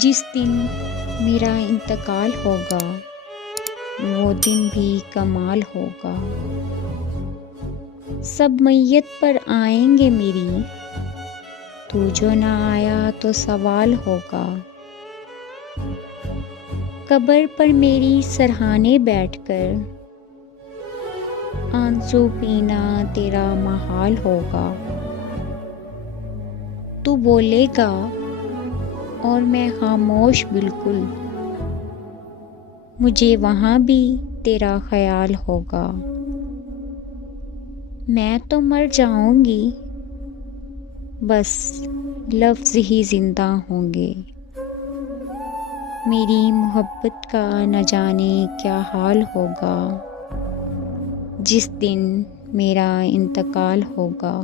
जिस दिन मेरा इंतकाल होगा वो दिन भी कमाल होगा। सब मैयत पर आएंगे मेरी, तू जो ना आया तो सवाल होगा। कब्र पर मेरी सरहाने बैठकर आंसू पीना तेरा महाल होगा। तू बोलेगा और मैं खामोश बिल्कुल, मुझे वहाँ भी तेरा ख्याल होगा। मैं तो मर जाऊंगी, बस लफ्ज़ ही जिंदा होंगे। मेरी मोहब्बत का न जाने क्या हाल होगा जिस दिन मेरा इंतकाल होगा।